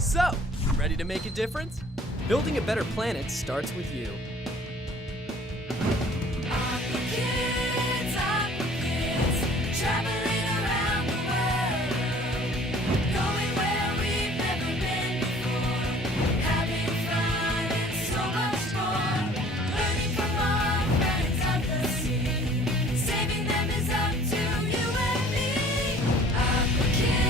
So, ready to make a difference? Building a better planet starts with you. Aqua Kids, traveling around the world, going where we've never been before, having fun and so much more, learning from our friends of the sea, saving them is up to you and me. Aqua Kids.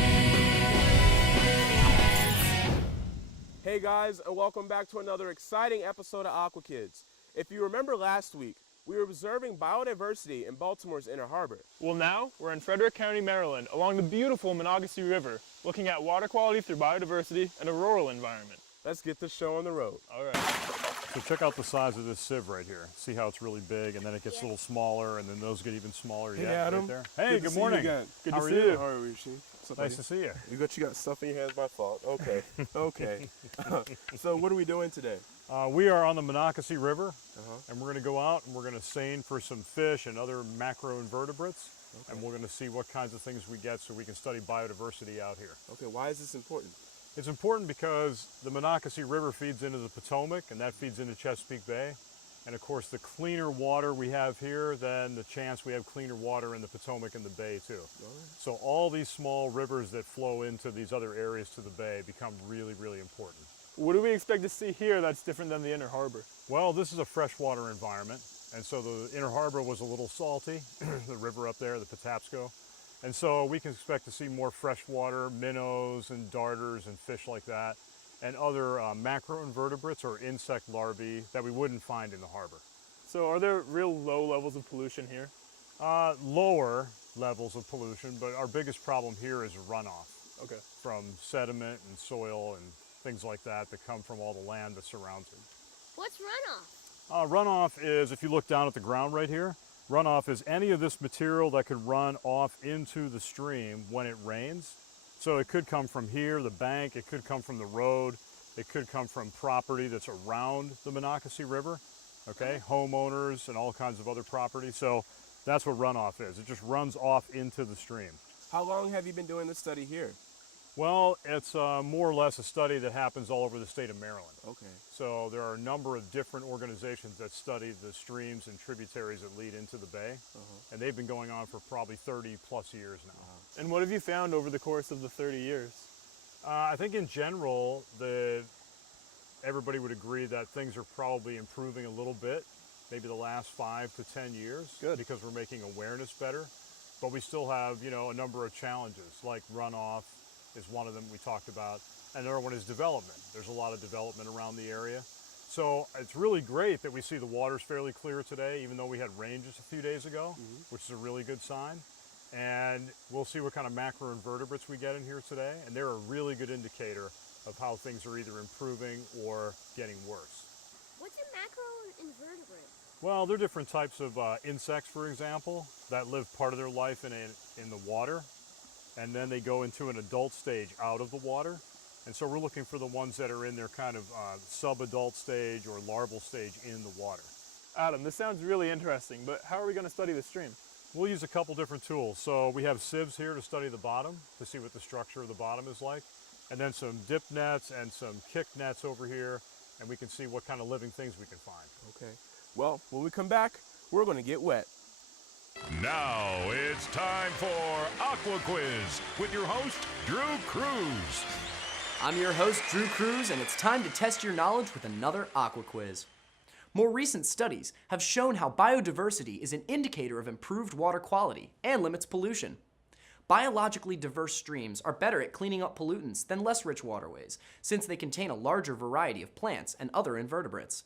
Hey guys, and welcome back to another exciting episode of Aqua Kids. If you remember last week, we were observing biodiversity in Baltimore's Inner Harbor. Well, now we're in Frederick County, Maryland, along the beautiful Monocacy River, looking at water quality through biodiversity and a rural environment. Let's get this show on the road. All right. So check out the size of this sieve right here. See how it's really big, and then it gets a little smaller, and then those get even smaller. Hey, yeah, Adam. right there. Hey, good to see you morning. again. Good How to are see you? you. How are you, Sheen? What's up, Nice buddy? to see you. You got stuff in your hands, my fault. Okay, okay. So what are we doing today? We are on the Monocacy River, Uh-huh. and we're going to go out and we're going to seine for some fish and other macroinvertebrates, and we're going to see what kinds of things we get so we can study biodiversity out here. Okay, why is this important? It's important because the Monocacy River feeds into the Potomac, and that feeds into Chesapeake Bay. And of course, the cleaner water we have here, then the chance we have cleaner water in the Potomac and the Bay too. All right. So all these small rivers that flow into these other areas to the Bay become really, really important. What do we expect to see here that's different than the Inner Harbor? Well, this is a freshwater environment, and so the Inner Harbor was a little salty, the river up there, the Patapsco. And so we can expect to see more freshwater minnows and darters and fish like that, and other macroinvertebrates or insect larvae that we wouldn't find in the harbor. So are there real low levels of pollution here? Lower levels of pollution, but our biggest problem here is runoff Okay. from sediment and soil and things like that come from all the land that surrounds it. What's runoff? Runoff is, if you look down at the ground right here, runoff is any of this material that could run off into the stream when it rains. So it could come from here, the bank, it could come from the road, it could come from property that's around the Monocacy River, okay? Homeowners and all kinds of other property. So that's what runoff is. It just runs off into the stream. How long have you been doing this study here? Well, it's more or less a study that happens all over the state of Maryland. Okay. So there are a number of different organizations that study the streams and tributaries that lead into the bay, and they've been going on for probably 30 plus years now. And what have you found over the course of the 30 years? I think in general, everybody would agree that things are probably improving a little bit, maybe the last 5 to 10 years. Good. Because we're making awareness better, but we still have, a number of challenges, like runoff is one of them we talked about. Another one is development. There's a lot of development around the area. So it's really great that we see the water's fairly clear today, even though we had rain just a few days ago, which is a really good sign. And we'll see what kind of macroinvertebrates we get in here today. And they're a really good indicator of how things are either improving or getting worse. What's a macroinvertebrate? Well, they're different types of insects, for example, that live part of their life in the water. And then they go into an adult stage out of the water. And so we're looking for the ones that are in their kind of sub-adult stage or larval stage in the water. Adam, this sounds really interesting, but how are we going to study the stream? We'll use a couple different tools. So we have sieves here to study the bottom, to see what the structure of the bottom is like. And then some dip nets and some kick nets over here, and we can see what kind of living things we can find. Okay. Well, when we come back, we're going to get wet. Now it's time for Aqua Quiz with your host, Drew Cruz. I'm your host, Drew Cruz, and it's time to test your knowledge with another Aqua Quiz. More recent studies have shown how biodiversity is an indicator of improved water quality and limits pollution. Biologically diverse streams are better at cleaning up pollutants than less rich waterways, since they contain a larger variety of plants and other invertebrates.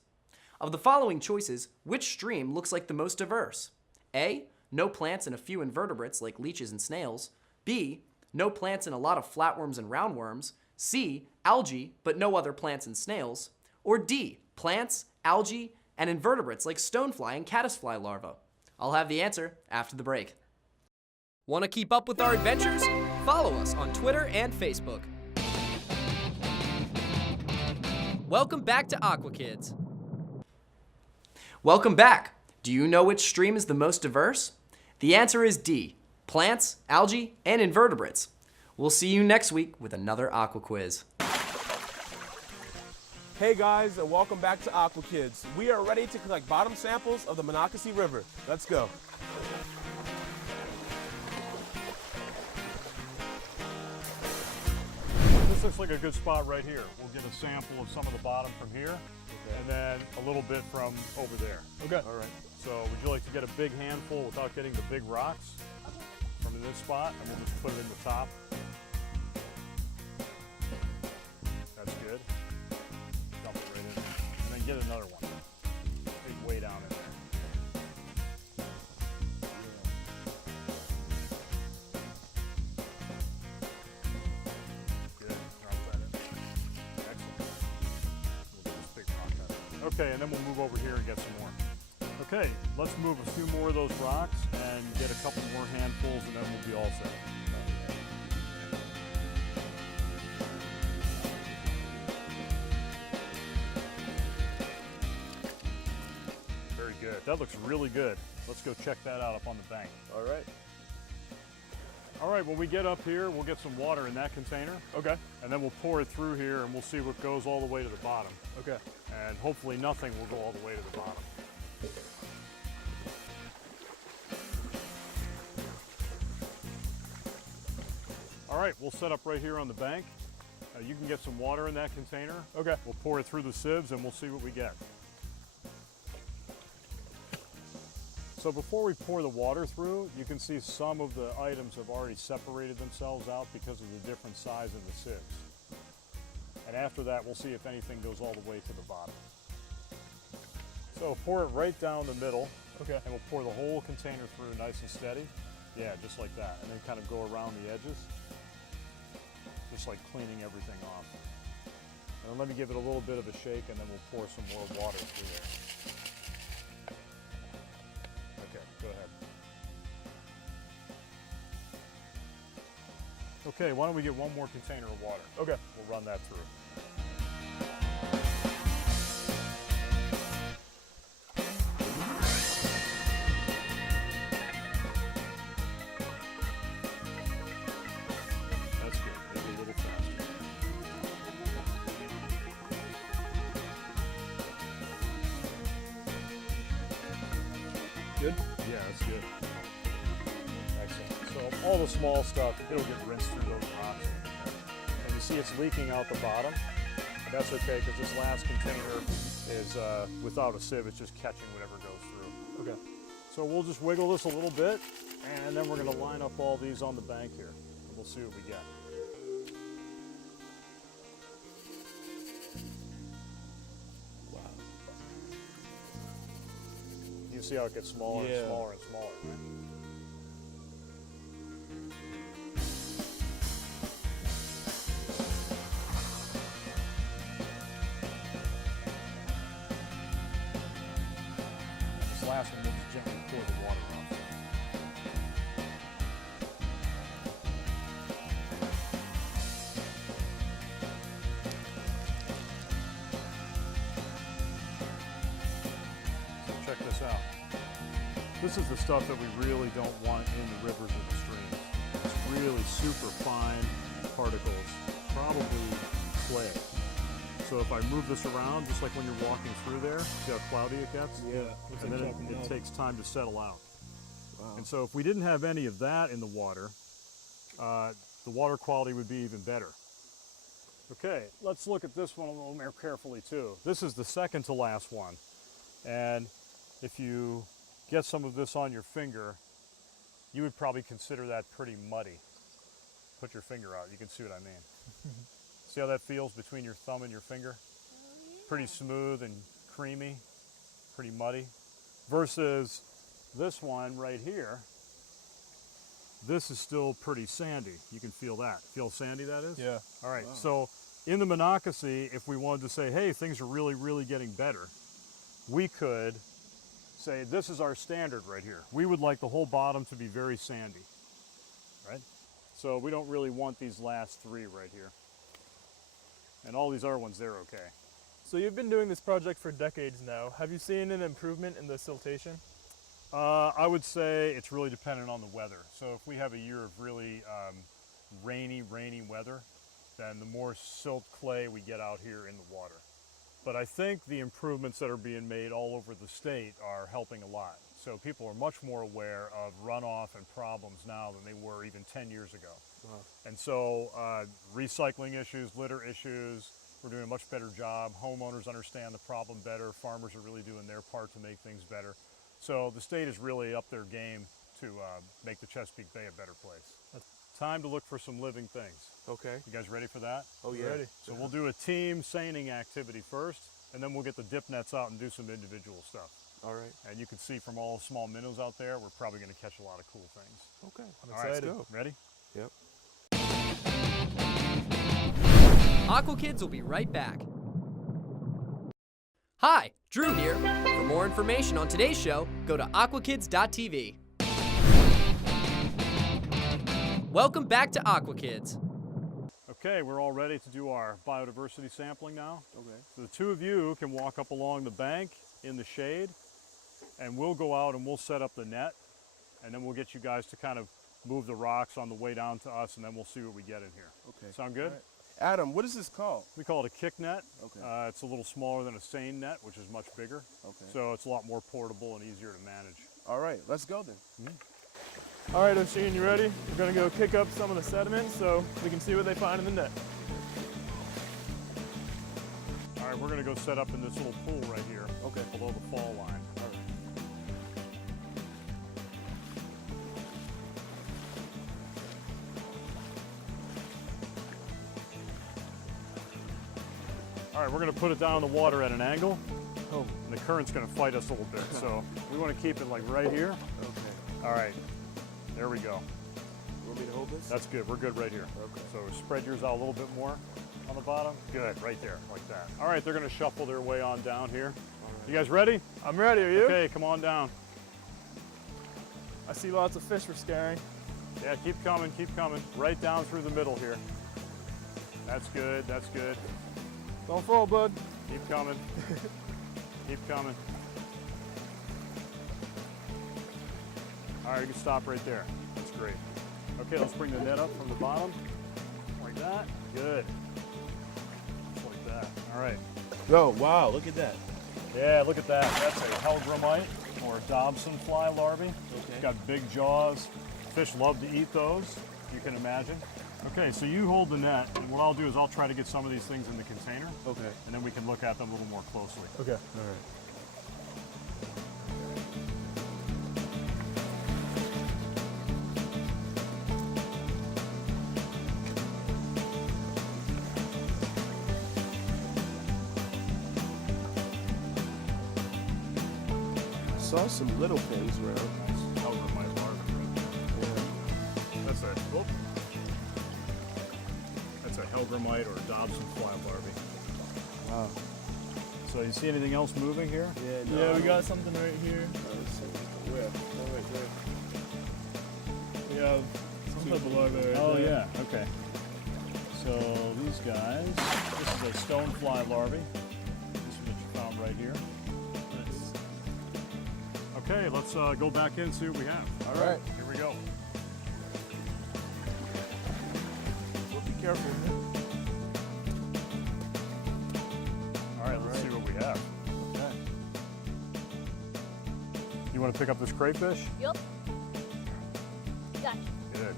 Of the following choices, which stream looks like the most diverse? A, no plants and a few invertebrates like leeches and snails. B, no plants and a lot of flatworms and roundworms. C, algae, but no other plants and snails. Or D, plants, algae, and invertebrates like stonefly and caddisfly larvae. I'll have the answer after the break. Want to keep up with our adventures? Follow us on Twitter and Facebook. Welcome back to Aqua Kids. Welcome back. Do you know which stream is the most diverse? The answer is D, plants, algae, and invertebrates. We'll see you next week with another Aqua Quiz. Hey guys, and welcome back to Aqua Kids. We are ready to collect bottom samples of the Monocacy River. Let's go. This looks like a good spot right here. We'll get a sample of some of the bottom from here, and then a little bit from over there. Okay. All right. So would you like to get a big handful without getting the big rocks from this spot, and we'll just put it in the top. That's good. Dump it right in there. And then get another one. Big way down in there. Good. Drop that in there. Excellent. We'll get this big rock out of there. Okay, and then we'll move over here and get some more. Okay, let's move a few more of those rocks and get a couple more handfuls, and then we'll be all set. Very good. That looks really good. Let's go check that out up on the bank. All right. All right, when we get up here, we'll get some water in that container. Okay. And then we'll pour it through here, and we'll see what goes all the way to the bottom. Okay. And hopefully nothing will go all the way to the bottom. All right, we'll set up right here on the bank. You can get some water in that container. Okay. We'll pour it through the sieves and we'll see what we get. So before we pour the water through, you can see some of the items have already separated themselves out because of the different size of the sieves. And after that, we'll see if anything goes all the way to the bottom. So pour it right down the middle. Okay. And we'll pour the whole container through nice and steady. Yeah, just like that. And then kind of go around the edges. Just like cleaning everything off. And then let me give it a little bit of a shake, and then we'll pour some more water through there. Okay, go ahead. Okay, why don't we get one more container of water? Okay. We'll run that through. That's good. Maybe a little faster. Good. Yeah, that's good. Excellent. So all the small stuff, it'll get rinsed through those rocks. And you see it's leaking out the bottom. That's okay, because this last container is without a sieve. It's just catching whatever goes through. Okay. So we'll just wiggle this a little bit, and then we're going to line up all these on the bank here. And we'll see what we get. Wow. You see how it gets smaller Yeah. and smaller and smaller, right? This last one, we'll just gently pour the water off. So check this out. This is the stuff that we really don't want in the rivers or the streams. It's really super fine particles, probably clay. So if I move this around, just like when you're walking through there, see how cloudy it gets? Yeah. And then it takes time to settle out. Wow. And so if we didn't have any of that in the water quality would be even better. Okay, let's look at this one a little more carefully too. This is the second to last one. And if you get some of this on your finger, you would probably consider that pretty muddy. Put your finger out, you can see what I mean. See how that feels between your thumb and your finger? Pretty smooth and creamy, pretty muddy. Versus this one right here, this is still pretty sandy. You can feel that. Feel sandy that is? Yeah. All right, so in the Monocacy, if we wanted to say, hey, things are really, really getting better, we could say this is our standard right here. We would like the whole bottom to be very sandy, right? So we don't really want these last three right here. And all these other ones, they're okay. So you've been doing this project for decades now. Have you seen an improvement in the siltation? I would say it's really dependent on the weather. So if we have a year of really rainy weather, then the more silt clay we get out here in the water. but I think the improvements that are being made all over the state are helping a lot. So people are much more aware of runoff and problems now than they were even 10 years ago. And so recycling issues, litter issues, we're doing a much better job. Homeowners understand the problem better. Farmers are really doing their part to make things better. So the state is really up their game to make the Chesapeake Bay a better place. Time to look for some living things. Okay. You guys ready for that? Oh, yeah. Ready. So we'll do a team seining activity first, and then we'll get the dip nets out and do some individual stuff. All right. And you can see from all the small minnows out there, we're probably going to catch a lot of cool things. Okay. I'm All right, excited. go. Ready? Yep. Aqua Kids will be right back. Hi, Drew here. For more information on today's show, go to aquakids.tv. Welcome back to Aqua Kids. Okay, we're all ready to do our biodiversity sampling now. Okay. So the two of you can walk up along the bank in the shade, and we'll go out and we'll set up the net, and then we'll get you guys to kind of move the rocks on the way down to us, and then we'll see what we get in here. Okay. Sound good? All right. Adam, what is this called? We call it a kick net. Okay. It's a little smaller than a seine net, which is much bigger. Okay. So it's a lot more portable and easier to manage. All right, let's go then. All right, O'Sheen, you ready? We're gonna go kick up some of the sediment so we can see what they find in the net. All right, we're gonna go set up in this little pool right here. Okay. Below the fall line. All right. All right, we're gonna put it down in the water at an angle. Oh. And the current's gonna fight us a little bit. So we wanna keep it like right here. Okay. All right, there we go. You want me to hold this? That's good, we're good right here. Okay. So spread yours out a little bit more on the bottom. Good, right there, like that. All right, they're gonna shuffle their way on down here. You guys ready? I'm ready, are you? Okay, come on down. I see lots of fish we're scaring. Yeah, keep coming, keep coming. Right down through the middle here. That's good, that's good. Don't fall, bud. Keep coming. Keep coming. All right, you can stop right there. That's great. Okay, let's bring the net up from the bottom. Like that. Good. Just like that. All right. Oh, wow, look at that. Yeah, look at that. That's a hellgrammite or Dobson fly larvae. Okay. It's got big jaws. Fish love to eat those, you can imagine. Okay, so you hold the net, and what I'll do is I'll try to get some of these things in the container, Okay. and then we can look at them a little more closely. Okay. All right. I saw some little things around. Nice hellgrammite larvae. Yeah. That's a hellgrammite or Dobson fly larvae. Wow. So you see anything else moving here? Yeah, Yeah, we got something right here. Where? Oh, right there. We have some type of larvae right Oh there. yeah, okay. So these guys, this is a stonefly larvae. This is what you found right here. Nice. Okay, let's go back in and see what we have. All right. Here we go. Well, be careful. All right, let's see what we have. Okay. You want to pick up this crayfish? Yup. Gotcha. Good.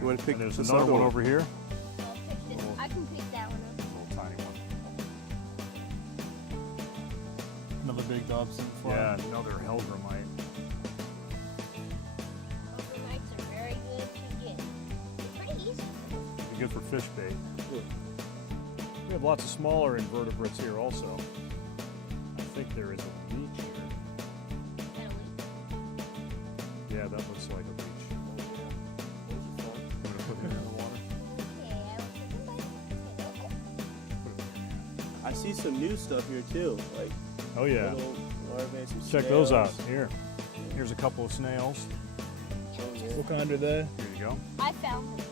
You want to pick And there's this another other one over here. I'll pick this. I can pick that one up. Little tiny one. Another big Dobson fly. Yeah, another hellgrammite. Overnights are very good to get. They're pretty easy. Be good for fish bait. Good. We have lots of smaller invertebrates here also. I think there is a leech here. Gotta leave. Yeah, that looks like a leech. Those are fun. I'm gonna put it in the water. Okay, I will pick them back. Put it in your hand. I see some new stuff here too, like Oh yeah. little larvae, some Check those out. snails. Here. Here's a couple of snails. Oh, yeah. What kind are they? Here you go. I found them.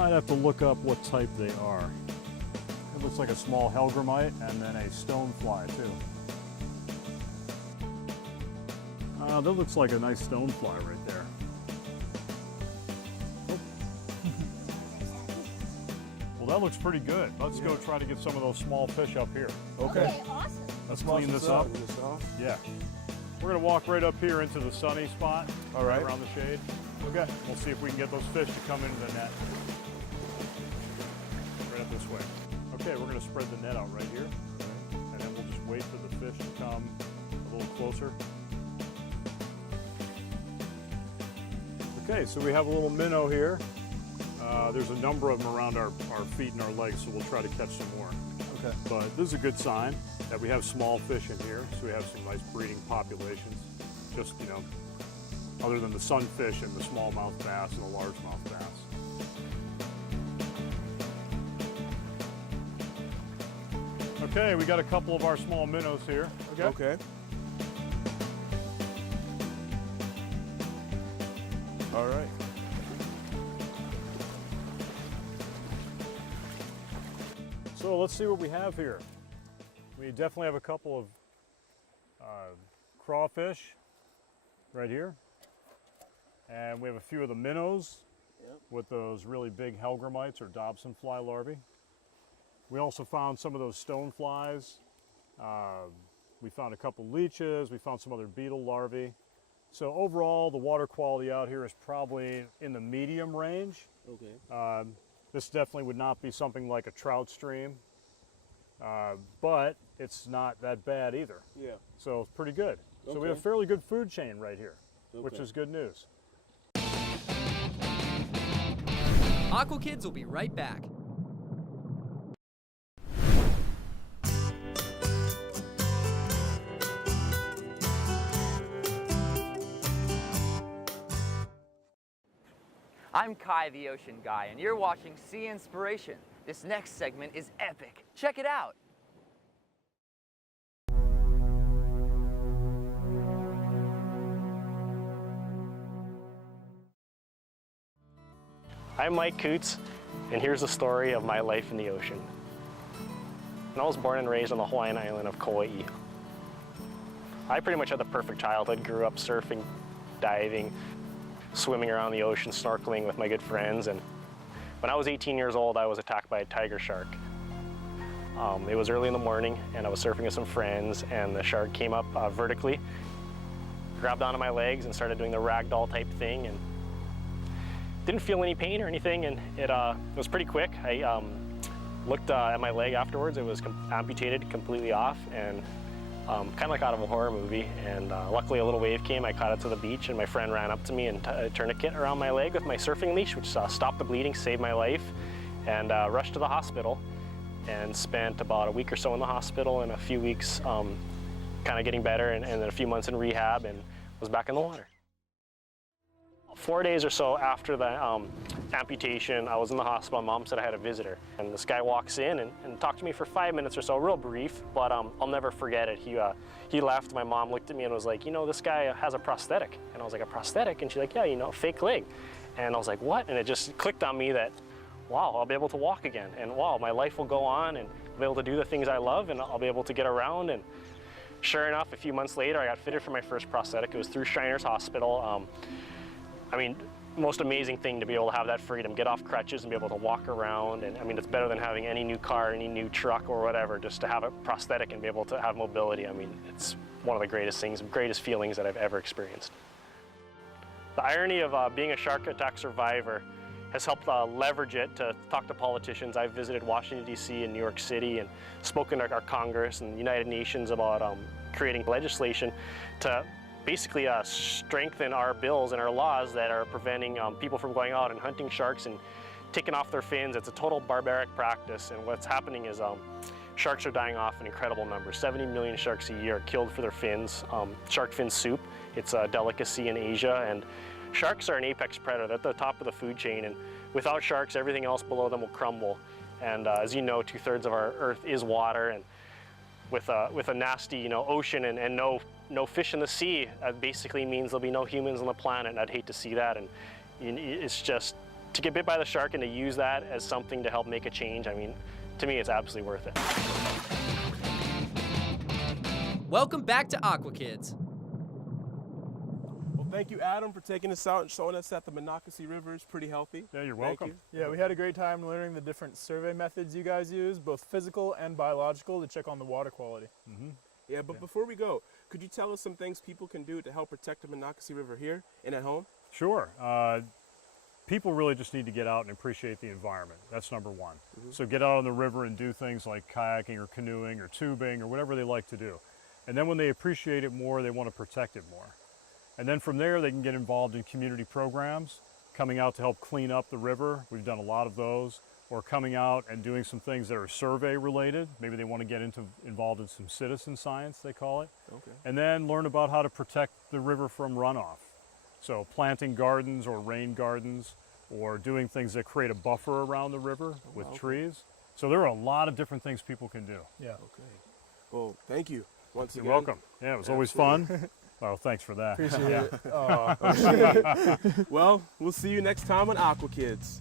I'd have to look up what type they are. It looks like a small hellgrammite and then a stonefly too. That looks like a nice stonefly right there. Well, Well, that looks pretty good. Let's go try to get some of those small fish up here. Okay. Awesome. Let's clean this up. Clean this off. Yeah. We're gonna walk right up here into the sunny spot. All right. Around the shade. Okay. We'll see if we can get those fish to come into the net. Right up this way. Okay, we're gonna spread the net out right here. And then we'll just wait for the fish to come a little closer. Okay, so we have a little minnow here. There's a number of them around our feet and our legs, so we'll try to catch some more. Okay. But this is a good sign that we have small fish in here, so we have some nice breeding populations. Just, you know, other than the sunfish and the smallmouth bass and the largemouth bass. Okay, we got a couple of our small minnows here. Okay. All right. So let's see what we have here. We definitely have a couple of crawfish right here. And we have a few of the minnows with those really big hellgrammites or Dobson fly larvae. We also found some of those stone flies. We found a couple leeches. We found some other beetle larvae. So overall, the water quality out here is probably in the medium range. Okay. This definitely would not be something like a trout stream, but it's not that bad either. Yeah. So it's pretty good. So we Okay. have a fairly good food chain right here, which Okay. is good news. Aqua Kids will be right back. I'm Kai the Ocean Guy, and you're watching Sea Inspiration. This next segment is epic. Check it out. I'm Mike Coots, and here's the story of my life in the ocean. I was born and raised on the Hawaiian island of Kauai. I pretty much had the perfect childhood, grew up surfing, diving, swimming around the ocean, snorkeling with my good friends, and when I was 18 years old, I was attacked by a tiger shark. It was early in the morning, and I was surfing with some friends, and the shark came up vertically, grabbed onto my legs, and started doing the ragdoll type thing, and didn't feel any pain or anything, and it was pretty quick. I looked at my leg afterwards. It was amputated completely off, and kind of like out of a horror movie. And luckily a little wave came, I caught it to the beach, and my friend ran up to me and a tourniquet around my leg with my surfing leash, which stopped the bleeding, saved my life, and rushed to the hospital and spent about a week or so in the hospital and a few weeks kind of getting better, and then a few months in rehab, and was back in the water. 4 days or so after the amputation, I was in the hospital. Mom said I had a visitor, and this guy walks in and talked to me for 5 minutes or so, real brief, but I'll never forget it. He left. My mom looked at me and was like, you know, this guy has a prosthetic. And I was like, a prosthetic? And she's like, yeah, you know, fake leg. And I was like, what? And it just clicked on me that, wow, I'll be able to walk again, and wow, my life will go on, and I'll be able to do the things I love, and I'll be able to get around. And sure enough, a few months later, I got fitted for my first prosthetic. It was through Shriners Hospital. I mean, most amazing thing to be able to have that freedom, get off crutches and be able to walk around. And I mean, it's better than having any new car, any new truck or whatever, just to have a prosthetic and be able to have mobility. I mean, it's one of the greatest things, greatest feelings that I've ever experienced. The irony of being a shark attack survivor has helped leverage it to talk to politicians. I've visited Washington, D.C. and New York City and spoken to our Congress and United Nations about creating legislation to basically strengthen our bills and our laws that are preventing people from going out and hunting sharks and taking off their fins. It's a total barbaric practice, and what's happening is sharks are dying off in incredible numbers. 70 million sharks a year are killed for their fins. Shark fin soup, it's a delicacy in Asia, and sharks are an apex predator. They're at the top of the food chain, and without sharks, everything else below them will crumble. And as you know, 2/3 of our Earth is water, and with a nasty, you know, ocean and no fish in the sea, that basically means there'll be no humans on the planet, and I'd hate to see that. And it's just, to get bit by the shark and to use that as something to help make a change, I mean, to me, it's absolutely worth it. Welcome back to Aqua Kids. Well, thank you, Adam, for taking us out and showing us that the Monocacy River is pretty healthy. Yeah, you're Thank welcome. you. Yeah, we had a great time learning the different survey methods you guys use, both physical and biological, to check on the water quality. Yeah, but before we go, could you tell us some things people can do to help protect the Monocacy River here and at home? Sure. People really just need to get out and appreciate the environment. That's number one. So get out on the river and do things like kayaking or canoeing or tubing or whatever they like to do. And then when they appreciate it more, they want to protect it more. And then from there, they can get involved in community programs, coming out to help clean up the river. We've done a lot of those. Or coming out and doing some things that are survey related. Maybe they want to get involved in some citizen science, they call it. Okay. And then learn about how to protect the river from runoff. So planting gardens or rain gardens, or doing things that create a buffer around the river with trees. So there are a lot of different things people can do. Yeah. Okay. Well, thank you once You're again. welcome. Yeah, it was always fun. Well, thanks for that. Appreciate Yeah. it. Aw. Well, we'll see you next time on Aqua Kids.